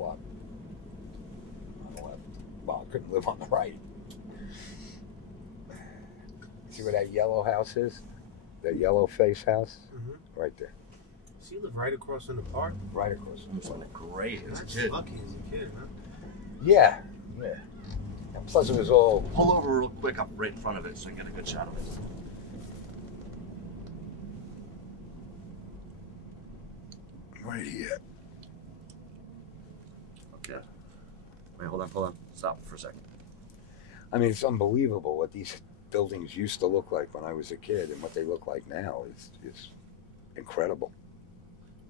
block. On the left. Well, I couldn't live on the right. See where that yellow house is? That yellow face house? Mm-hmm. Right there. So you live right across from the park? Right across from the park. Great. That's lucky as a kid, huh? Yeah, yeah. And plus it was all... Pull over real quick up right in front of it so you get a good shot of it. Right here. Okay. Wait, hold on. Stop for a second. I mean, it's unbelievable what these buildings used to look like when I was a kid and what they look like now. It's incredible.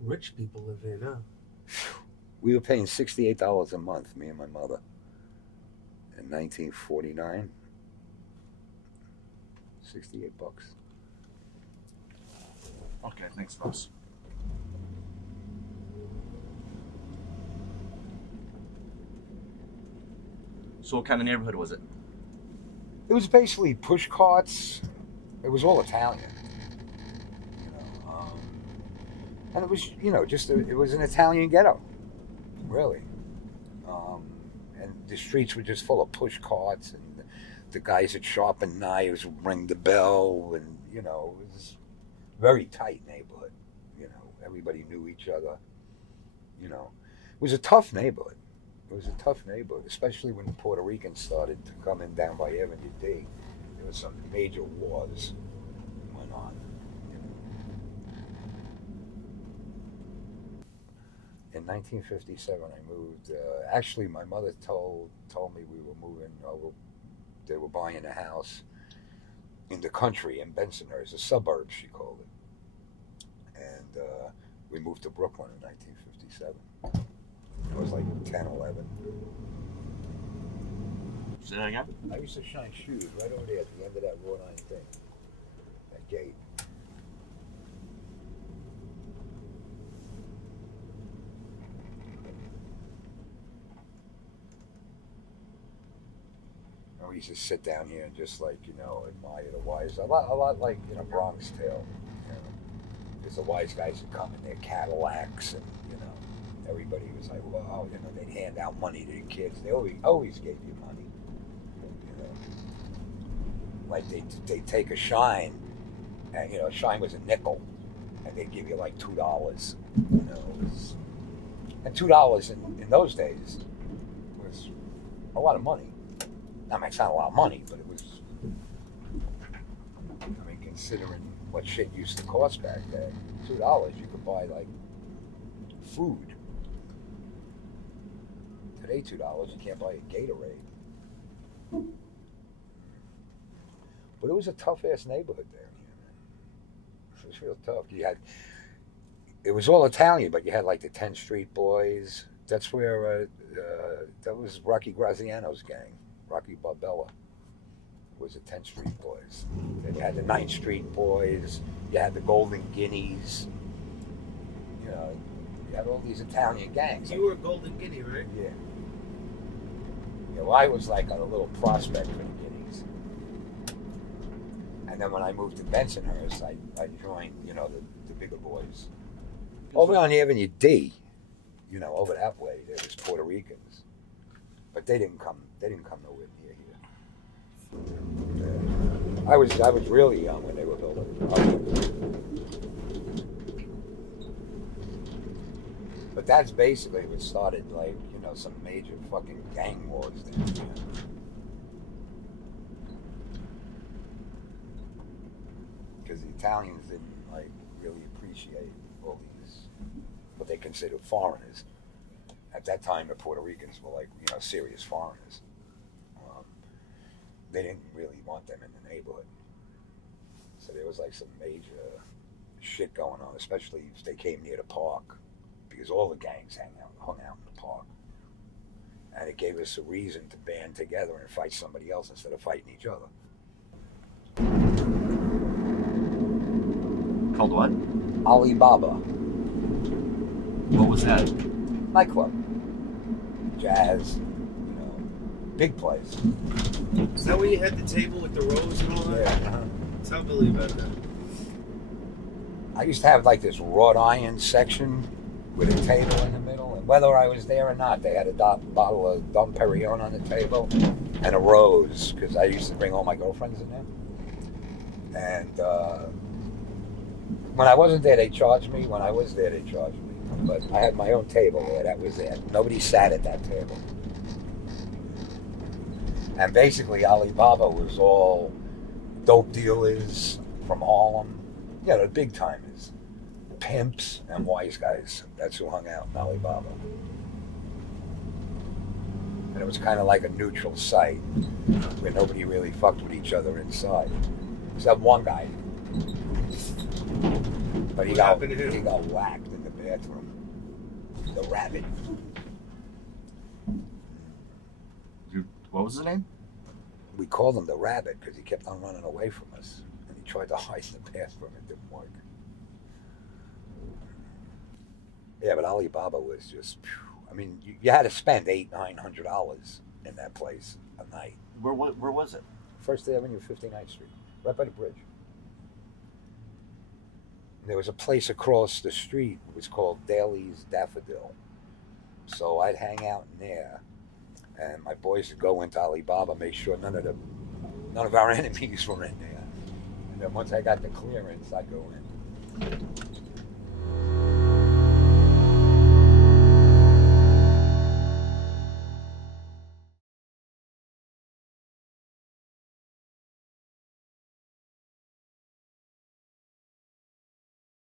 Rich people live here now. We were paying $68 a month, me and my mother, in 1949. 68 bucks. Okay, thanks, boss. So what kind of neighborhood was it? It was basically push carts. It was all Italian. And it was, it was an Italian ghetto, really. And the streets were just full of push carts, and the guys that sharpened knives would ring the bell, and, it was a very tight neighborhood. Everybody knew each other. It was a tough neighborhood. It was a tough neighborhood, especially when the Puerto Ricans started to come in down by Avenue D. There was some major wars went on. In 1957, I moved. Actually, my mother told me we were moving. They were buying a house in the country in Bensonhurst, a suburb, she called it. And we moved to Brooklyn in 1957. I was like 10, 11. Say that again? I used to shine shoes right over there at the end of that wrought iron thing. That gate. And we used to sit down here and just admire the wise. A lot like, Bronx Tale. Because the wise guys would come in their Cadillacs and, everybody was like, wow, they'd hand out money to the kids. They always gave you money. Like they'd take a shine, and a shine was a nickel, and they'd give you like $2. And $2 in those days was a lot of money. I mean, it's not a lot of money, but it was. I mean, considering what shit used to cost back then, $2 you could buy like food. Today, $2 you can't buy a Gatorade. But it was a tough-ass neighborhood there. It was real tough. It was all Italian, but you had like the 10th Street Boys. That's where, that was Rocky Graziano's gang. Rocky Barbella was the 10th Street Boys. Then you had the 9th Street Boys. You had the Golden Guineas. You had all these Italian gangs. You were a Golden Guinea, right? Yeah. Well, I was like on a little prospect for the Guineas. And then when I moved to Bensonhurst, I joined, the bigger boys. Over on Avenue D, over that way, there was Puerto Ricans. But they didn't come nowhere near here. I was really young when they were building. But that's basically what started, some major fucking gang wars there. Because the Italians didn't, really appreciate all these, what they considered foreigners. At that time, the Puerto Ricans were serious foreigners. They didn't really want them in the neighborhood. So there was some major shit going on, especially if they came near the park. Because all the gangs hung out in the park. And it gave us a reason to band together and fight somebody else instead of fighting each other. Called what? Alibaba. What was that? Nightclub. Jazz. Big place. Is that where you had the table with the rose and all that? Yeah. Tell Billy about that. I used to have this wrought iron section with a table in the middle, and whether I was there or not, they had a bottle of Dom Perignon on the table and a rose, because I used to bring all my girlfriends in there. And when I wasn't there, they charged me. When I was there, they charged me. But I had my own table there. That was it. Nobody sat at that table. And basically, Alibaba was all dope dealers from Harlem. Yeah, the big timers. Pimps and wise guys. That's who hung out in Alibaba. And it was kind of like a neutral site where nobody really fucked with each other inside. Except one guy. But he got whacked in the bathroom. The rabbit. What was his name? We called him the rabbit because he kept on running away from us. And he tried to hide in the bathroom. It didn't work. Yeah, but Alibaba was just, I mean, you had to spend $800-900 in that place a night. Where was it? First Avenue, 59th Street, right by the bridge. There was a place across the street. It was called Daly's Daffodil. So I'd hang out in there, and my boys would go into Alibaba, make sure none of our enemies were in there. And then once I got the clearance, I'd go in.